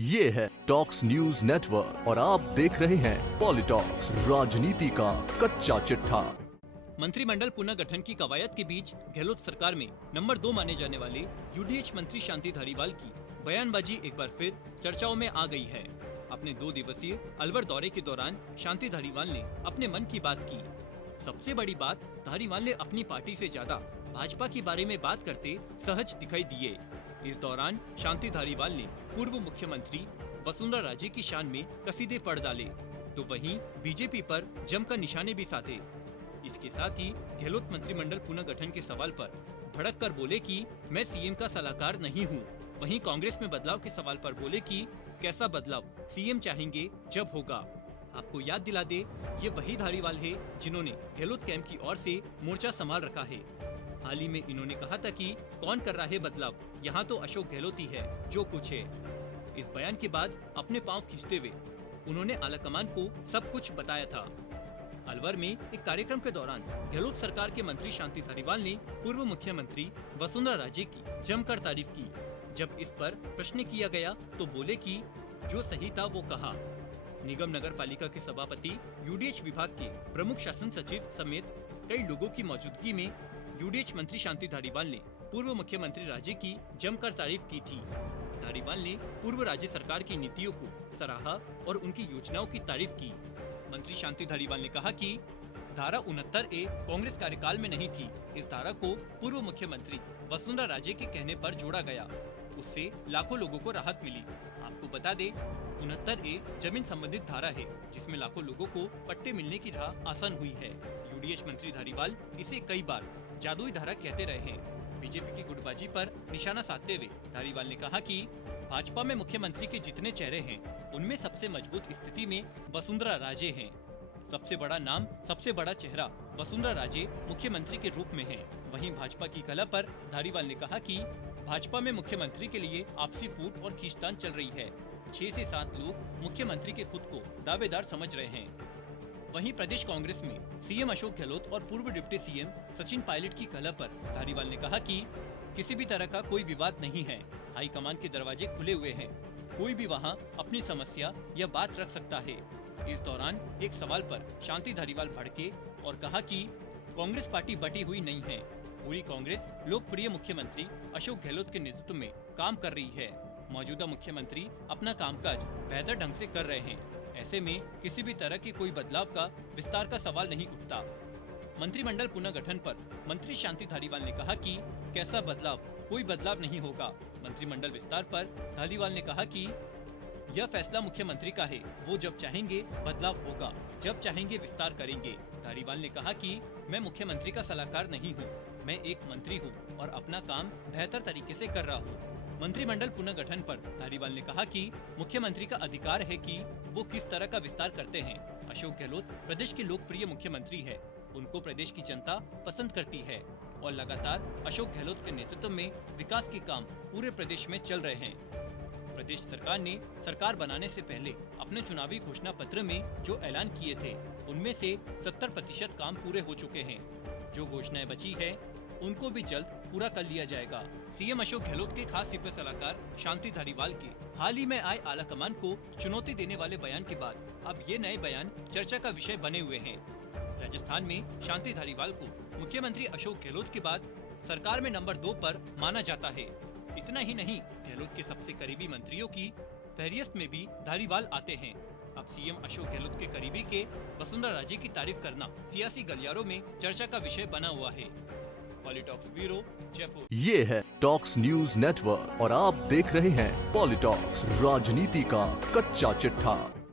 ये है talks news network और आप देख रहे हैं पॉलिटॉक्स, राजनीति का कच्चा चिट्ठा। मंत्रिमंडल पुनर्गठन की कवायद के बीच गहलोत सरकार में नंबर 2 माने जाने वाले यूडीएच मंत्री शांति धारीवाल की बयानबाजी एक बार फिर चर्चाओं में आ गई है। अपने 2 दिवसीय अलवर दौरे के दौरान शांति धारीवाल ने अपने मन की बात की। सबसे बड़ी बात, धारीवाल ने अपनी पार्टी से ज्यादा भाजपा के बारे में बात करते सहज दिखाई दिए। इस दौरान शांति धारीवाल ने पूर्व मुख्यमंत्री वसुंधरा राजे की शान में कसीदे पढ़ डाले, तो वहीं बीजेपी पर जमकर निशाने भी साधे। इसके साथ ही गहलोत मंत्रिमंडल पुनर्गठन के सवाल पर भड़क कर बोले कि मैं सीएम का सलाहकार नहीं हूँ। वहीं कांग्रेस में बदलाव के सवाल पर बोले कि कैसा बदलाव सीएम चाहेंगे जब होगा। आपको याद दिला दे, ये वही धारीवाल है जिन्होंने गहलोत कैंप की ओर से मोर्चा संभाल रखा है। हाल ही में इन्होंने कहा था कि कौन कर रहा है बदलाव, यहाँ तो अशोक गहलोत ही है जो कुछ है। इस बयान के बाद अपने पांव खींचते हुए उन्होंने आलाकमान को सब कुछ बताया था। अलवर में एक कार्यक्रम के दौरान गहलोत सरकार के मंत्री शांति धारीवाल ने पूर्व मुख्यमंत्री वसुंधरा राजे की जमकर तारीफ की। जब इस पर प्रश्न किया गया तो बोले कि जो सही था वो कहा। निगम नगर पालिका के सभापति, यूडीएच विभाग के प्रमुख शासन सचिव समेत कई लोगों की मौजूदगी में यूडीएच मंत्री शांति धारीवाल ने पूर्व मुख्यमंत्री राजे की जमकर तारीफ की थी। धारीवाल ने पूर्व राज्य सरकार की नीतियों को सराहा और उनकी योजनाओं की तारीफ की। मंत्री शांति धारीवाल ने कहा कि धारा 69A कांग्रेस कार्यकाल में नहीं थी। इस धारा को पूर्व मुख्यमंत्री वसुंधरा राजे के कहने पर जोड़ा गया, उससे लाखों लोगों को राहत मिली। आपको बता दे, 69A जमीन संबंधित धारा है जिसमें लाखों लोगों को पट्टे मिलने की राह आसान हुई है। यूडीएच मंत्री धारीवाल इसे कई बार जादुई धारा कहते रहे हैं। बीजेपी की गुटबाजी पर निशाना साधते हुए धारीवाल ने कहा कि भाजपा में मुख्यमंत्री के जितने चेहरे हैं उनमें सबसे मजबूत स्थिति में वसुंधरा राजे हैं। सबसे बड़ा नाम, सबसे बड़ा चेहरा वसुंधरा राजे मुख्यमंत्री के रूप में हैं। वहीं भाजपा की कला पर धारीवाल ने कहा कि भाजपा में मुख्यमंत्री के लिए आपसी फूट और खींचतान चल रही है। 6 से 7 लोग मुख्यमंत्री के खुद को दावेदार समझ रहे हैं। वहीं प्रदेश कांग्रेस में सीएम अशोक गहलोत और पूर्व डिप्टी सीएम सचिन पायलट की कला पर धारीवाल ने कहा कि किसी भी तरह का कोई विवाद नहीं है। हाईकमान के दरवाजे खुले हुए हैं, कोई भी वहां अपनी समस्या या बात रख सकता है। इस दौरान एक सवाल पर शांति धारीवाल भड़के और कहा कि कांग्रेस पार्टी बटी हुई नहीं है। पूरी कांग्रेस लोकप्रिय मुख्यमंत्री अशोक गहलोत के नेतृत्व में काम कर रही है। मौजूदा मुख्यमंत्री अपना कामकाज बेहतर ढंग से कर रहे हैं। ऐसे में किसी भी तरह के कोई बदलाव का विस्तार का सवाल नहीं उठता। मंत्रिमंडल पुनर्गठन पर मंत्री शांति धारीवाल ने कहा कि कैसा बदलाव, कोई बदलाव नहीं होगा। मंत्रिमंडल विस्तार पर धारीवाल ने कहा कि यह फैसला मुख्यमंत्री का है, वो जब चाहेंगे बदलाव होगा, जब चाहेंगे विस्तार करेंगे। धारीवाल ने कहा कि मैं मुख्यमंत्री का सलाहकार नहीं हूँ, मैं एक मंत्री हूँ और अपना काम बेहतर तरीके से कर रहा हूँ। मंत्रिमंडल पुनर्गठन पर धारीवाल ने कहा कि मुख्यमंत्री का अधिकार है कि वो किस तरह का विस्तार करते हैं। अशोक गहलोत प्रदेश के लोकप्रिय मुख्यमंत्री है, उनको प्रदेश की जनता पसंद करती है और लगातार अशोक गहलोत के नेतृत्व में विकास के काम पूरे प्रदेश में चल रहे हैं। प्रदेश सरकार ने सरकार बनाने से पहले अपने चुनावी घोषणा पत्र में जो ऐलान किए थे उनमें से 70% काम पूरे हो चुके हैं। जो घोषणाएं बची है उनको भी जल्द पूरा कर लिया जाएगा। सीएम अशोक गहलोत के खास सीपे सलाहकार शांति धारीवाल के हाल ही में आए आलाकमान को चुनौती देने वाले बयान के बाद अब ये नए बयान चर्चा का विषय बने हुए हैं। राजस्थान में शांति धारीवाल को मुख्यमंत्री अशोक गहलोत के बाद सरकार में नंबर 2 पर माना जाता है। इतना ही नहीं, गहलोत के सबसे करीबी मंत्रियों की फहरिस्त में भी धारीवाल आते हैं। अब सीएम अशोक गहलोत के करीबी के वसुंधरा राजे की तारीफ करना सियासी गलियारों में चर्चा का विषय बना हुआ है। पॉलिटॉक्स ब्यूरो, जयपुर। ये है टॉक्स न्यूज नेटवर्क और आप देख रहे हैं पॉलिटॉक्स, राजनीति का कच्चा चिट्ठा।